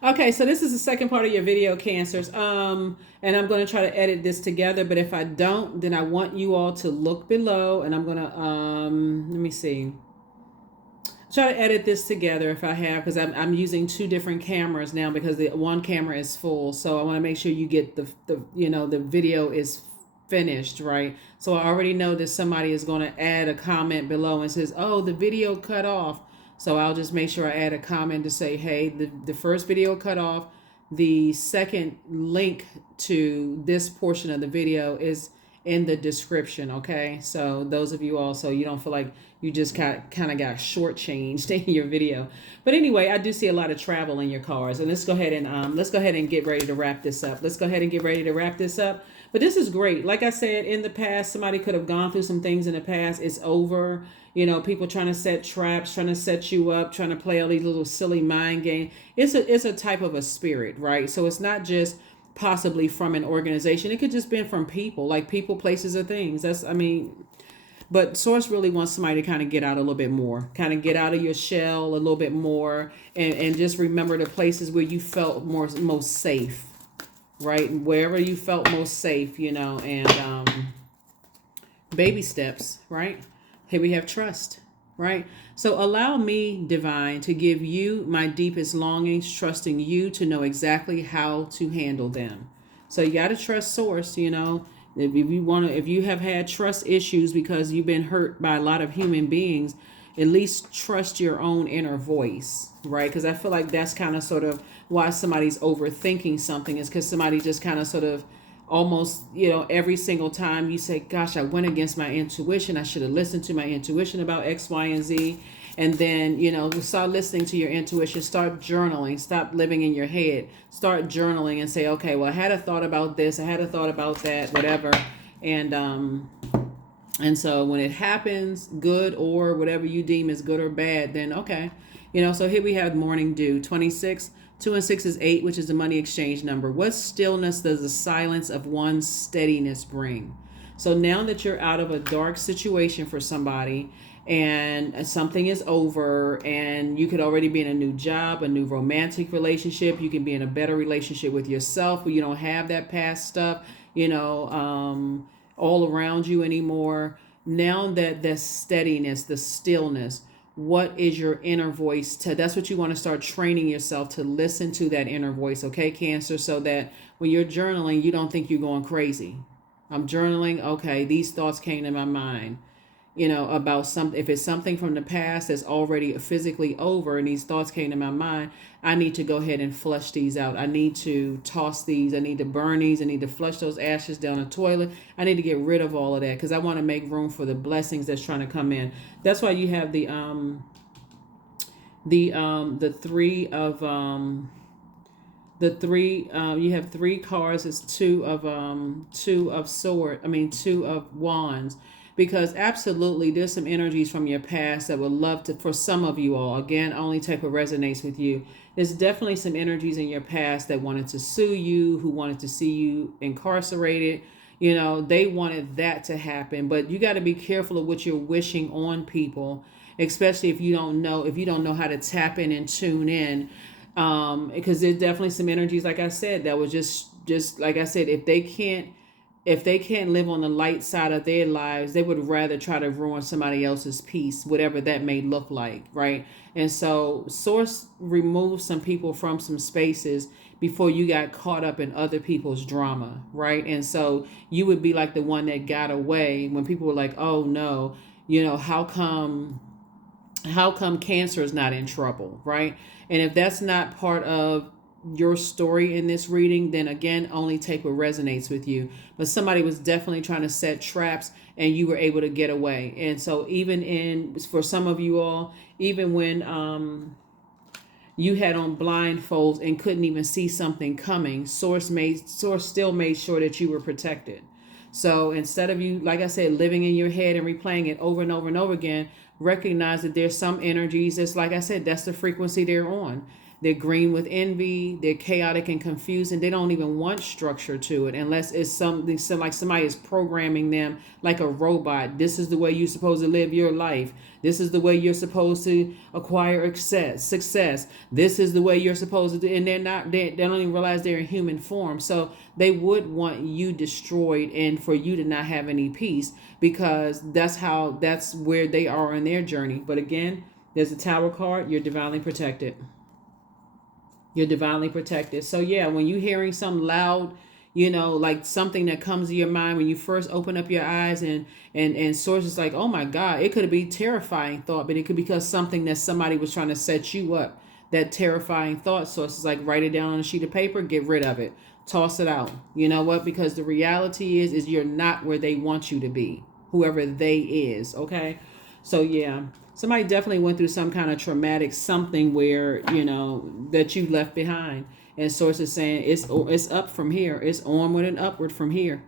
Okay, so this is the second part of your video, Cancers. And I'm going to try to edit this together, but if I don't, then I want you all to look below, and I'm going to let me see. Try to edit this together if I have, because I'm using two different cameras now because the one camera is full. So I want to make sure you get the video is finished, right? So I already know that somebody is going to add a comment below and says, "Oh, the video cut off." So I'll just make sure I add a comment to say, "Hey, the first video cut off. The second link to this portion of the video is in the description." Okay, so those of you also, you don't feel like you just kind of got shortchanged in your video. But anyway, I do see a lot of travel in your cars, and let's go ahead and get ready to wrap this up. Let's go ahead and get ready to wrap this up. But this is great. Like I said, in the past, somebody could have gone through some things in the past. It's over. You know, people trying to set traps, trying to set you up, trying to play all these little silly mind games. It's a type of a spirit, right? So it's not just possibly from an organization. It could just been from people, like people, places, or things. But Source really wants somebody to kind of get out a little bit more, kind of get out of your shell a little bit more, and just remember the places where you felt most safe, right? Wherever you felt most safe, and baby steps, right? Here we have trust, right? So allow me, divine, to give you my deepest longings, trusting you to know exactly how to handle them. So you got to trust Source, if you have had trust issues because you've been hurt by a lot of human beings, at least trust your own inner voice, right? Because I feel like that's kind of sort of why somebody's overthinking something, is because somebody just kind of sort of almost, every single time you say, "Gosh, I went against my intuition. I should have listened to my intuition about X, Y, and Z." And then, start listening to your intuition, start journaling, stop living in your head, start journaling and say, "Okay, well, I had a thought about this. I had a thought about that, whatever." And so when it happens, good or whatever you deem is good or bad, then okay. So here we have morning dew, 26. 2 and 6 is 8, which is the money exchange number. What stillness does the silence of one's steadiness bring? So now that you're out of a dark situation for somebody, and something is over, and you could already be in a new job, a new romantic relationship, you can be in a better relationship with yourself where you don't have that past stuff, all around you anymore. Now that the steadiness, the stillness, what is your inner voice that's what you want to start training yourself to listen to, that inner voice, okay, Cancer, so that when you're journaling, you don't think you're going crazy. I'm journaling, okay, these thoughts came to my mind, about something. If it's something from the past that's already physically over and these thoughts came to my mind, I need to go ahead and flush these out. I need to toss these. I need to burn these. I need to flush those ashes down the toilet. I need to get rid of all of that because I want to make room for the blessings that's trying to come in. That's why you have the three of you have three cards. It's two of wands, because absolutely there's some energies from your past that would love to, for some of you all, again, only type of resonates with you. There's definitely some energies in your past that wanted to sue you, who wanted to see you incarcerated. They wanted that to happen, but you got to be careful of what you're wishing on people, especially if you don't know how to tap in and tune in, because there's definitely some energies, like I said, that was just like I said, if they can't live on the light side of their lives, they would rather try to ruin somebody else's peace, whatever that may look like, right? And so Source removed some people from some spaces before you got caught up in other people's drama, right? And so you would be like the one that got away when people were like, "Oh no, how come Cancer is not in trouble," right? And if that's not part of your story in this reading, then again, only take what resonates with you. But somebody was definitely trying to set traps and you were able to get away. And so for some of you all, even when you had on blindfolds and couldn't even see something coming, Source still made sure that you were protected. So instead of you, like I said, living in your head and replaying it over and over and over again, recognize that there's some energies that's, like I said, that's the frequency they're on. They're green with envy. They're chaotic and confusing. They don't even want structure to it unless it's something like somebody is programming them like a robot. This is the way you're supposed to live your life. This is the way you're supposed to acquire success. This is the way you're supposed to do. And they don't even realize they're in human form. So they would want you destroyed and for you to not have any peace, because that's where they are in their journey. But again, there's a Tower card. You're divinely protected. You're divinely protected. So yeah, when you're hearing some loud, like something that comes to your mind when you first open up your eyes, and sources like, oh my God, it could be terrifying thought, but it could be because something that somebody was trying to set you up. That terrifying thought source is like, write it down on a sheet of paper, get rid of it, toss it out. You know what? Because the reality is you're not where they want you to be, whoever they is. Okay. So yeah, somebody definitely went through some kind of traumatic something where, that you left behind. And source is saying it's up from here. It's onward and upward from here.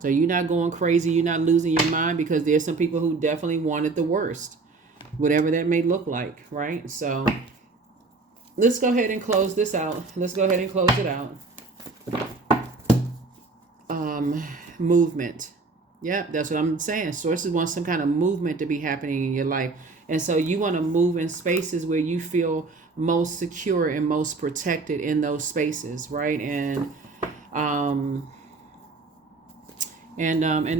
So you're not going crazy. You're not losing your mind, because there's some people who definitely wanted the worst, whatever that may look like, right? So let's go ahead and close this out. Let's go ahead and close it out. Movement. Yeah, that's what I'm saying. Sources want some kind of movement to be happening in your life. And so you want to move in spaces where you feel most secure and most protected in those spaces, right? And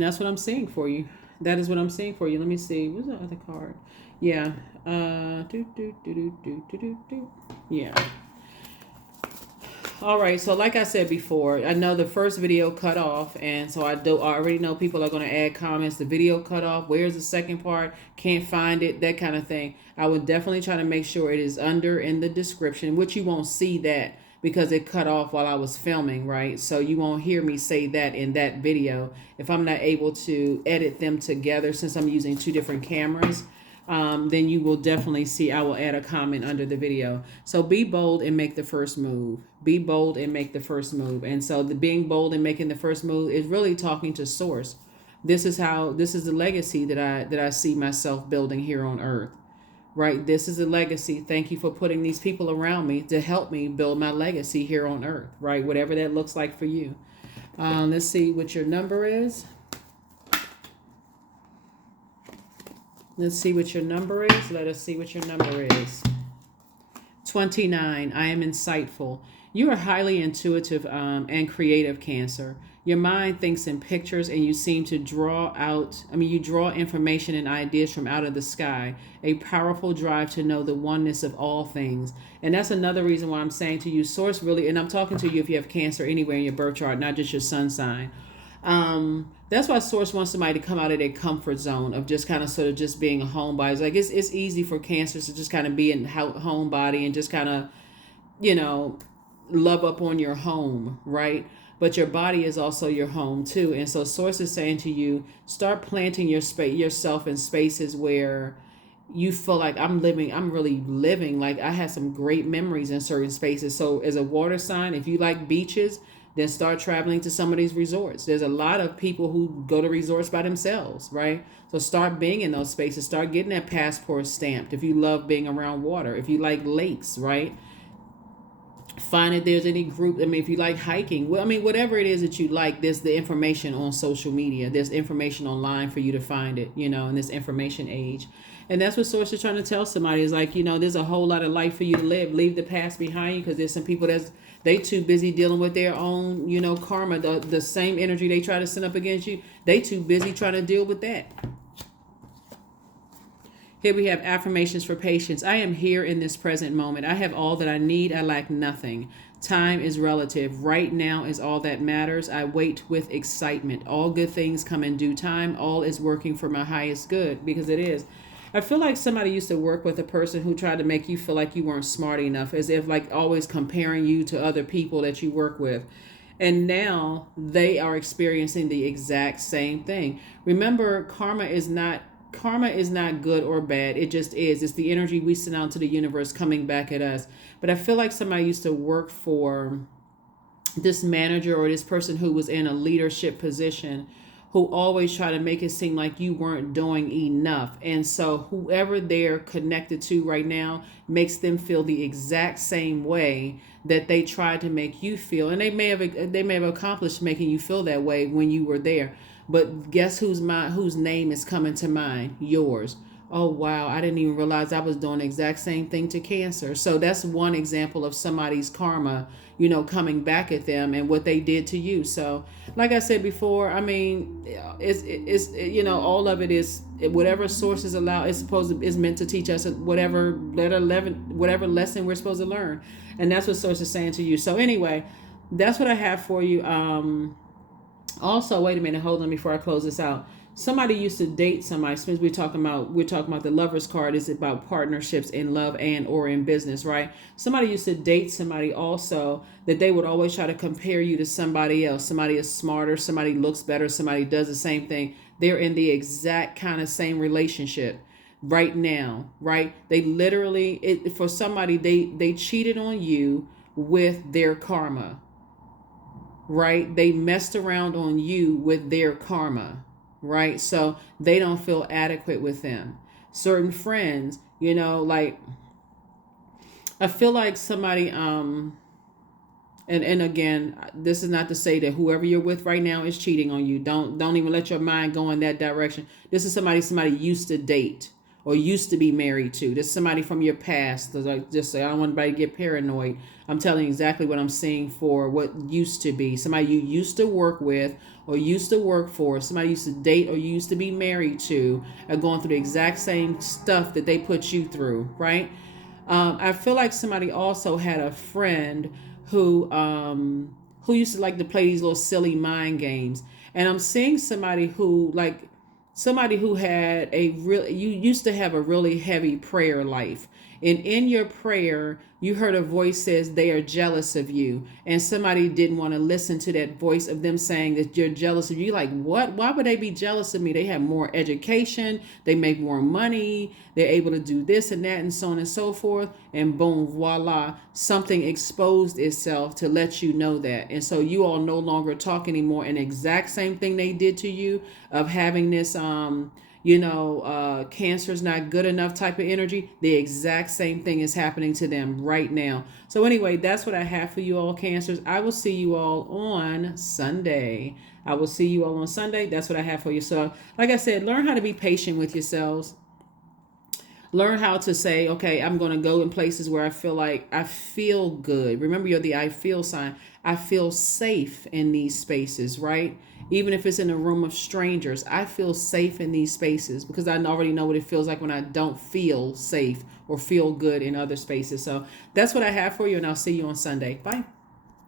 that's what I'm seeing for you. That is what I'm seeing for you. Let me see. What's the other card? Yeah. Yeah. All right, so like I said before, I know the first video cut off, and so I already know people are going to add comments. The video cut off. Where's the second part? Can't find it. That kind of thing. I would definitely try to make sure it is under in the description, which you won't see that because it cut off while I was filming, right? So you won't hear me say that in that video if I'm not able to edit them together, since I'm using two different cameras. Then you will definitely see I will add a comment under the video. So be bold and make the first move. Be bold and make the first move. And so the being bold and making the first move is really talking to source. This is the legacy that I see myself building here on earth. Right? This is a legacy. Thank you for putting these people around me to help me build my legacy here on earth. Right? Whatever that looks like for you. Let's see what your number is. Let's see what your number is. Let us see what your number is. 29. I am insightful. You are highly intuitive and creative, Cancer. Your mind thinks in pictures, and you seem to you draw information and ideas from out of the sky. A powerful drive to know the oneness of all things. And that's another reason why I'm saying to you, source really, and I'm talking to you if you have Cancer anywhere in your birth chart, not just your sun sign. That's why source wants somebody to come out of their comfort zone of just kind of sort of just being a homebody. It's like it's easy for Cancers to just kind of be in homebody and just kind of, love up on your home, right? But your body is also your home too. And so source is saying to you, start planting yourself in spaces where you feel like I'm really living. Like I had some great memories in certain spaces. So as a water sign, if you like beaches, then start traveling to some of these resorts. There's a lot of people who go to resorts by themselves, right? So start being in those spaces. Start getting that passport stamped if you love being around water. If you like lakes, right? Find if there's any group. If you like hiking, whatever it is that you like, there's the information on social media. There's information online for you to find it, in this information age. And that's what source is trying to tell somebody is like, there's a whole lot of life for you to live. Leave the past behind you, because there's some people they too busy dealing with their own, karma, the same energy they try to send up against you. They too busy trying to deal with that. Here we have affirmations for patience. I am here in this present moment. I have all that I need. I lack nothing. Time is relative. Right now is all that matters. I wait with excitement. All good things come in due time. All is working for my highest good, because it is. I feel like somebody used to work with a person who tried to make you feel like you weren't smart enough, as if like always comparing you to other people that you work with. And now they are experiencing the exact same thing. Remember, karma is not good or bad. It just is. It's the energy we send out to the universe coming back at us. But I feel like somebody used to work for this manager or this person who was in a leadership position, who always try to make it seem like you weren't doing enough. And so whoever they're connected to right now makes them feel the exact same way that they tried to make you feel. And they may have accomplished making you feel that way when you were there. But guess whose name is coming to mind? Yours. Oh, wow, I didn't even realize I was doing the exact same thing to Cancer. So that's one example of somebody's karma, coming back at them and what they did to you. So like I said before, I mean, it's all of it is whatever source is allowed is meant to teach us whatever lesson we're supposed to learn. And that's what source is saying to you. So anyway, that's what I have for you. Also, wait a minute, hold on before I close this out. Somebody used to date somebody. Since we're talking about the Lover's card is about partnerships in love and or in business, right? Somebody used to date somebody also that they would always try to compare you to somebody else. Somebody is smarter, somebody looks better, somebody does the same thing. They're in the exact kind of same relationship right now, right? They literally, for somebody, they cheated on you with their karma, right? They messed around on you with their karma, right? So they don't feel adequate with them. Certain friends, like I feel like somebody and again, this is not to say that whoever you're with right now is cheating on you. Don't even let your mind go in that direction. This is somebody used to date or used to be married to. This is somebody from your past. Like, just say, I don't want anybody to get paranoid. I'm telling you exactly what I'm seeing for what used to be. Somebody you used to work with or used to work for. Somebody used to date or used to be married to are going through the exact same stuff that they put you through, right? I feel like somebody also had a friend who used to like to play these little silly mind games. And I'm seeing somebody who had you used to have a really heavy prayer life. And in your prayer, you heard a voice says they are jealous of you. And somebody didn't want to listen to that voice of them saying that you're jealous of you. Like, what? Why would they be jealous of me? They have more education. They make more money. They're able to do this and that and so on and so forth. And boom, voila, something exposed itself to let you know that. And so you all no longer talk anymore. And exact same thing they did to you of having this, Cancer's not good enough type of energy. The exact same thing is happening to them right now. So anyway, that's what I have for you all, Cancers. I will see you all on Sunday. That's what I have for you. So like I said, learn how to be patient with yourselves. Learn how to say, okay, I'm going to go in places where I feel like I feel good. Remember, you're the I feel sign. I feel safe in these spaces, right? Even if it's in a room of strangers, I feel safe in these spaces because I already know what it feels like when I don't feel safe or feel good in other spaces. So that's what I have for you, and I'll see you on Sunday. Bye.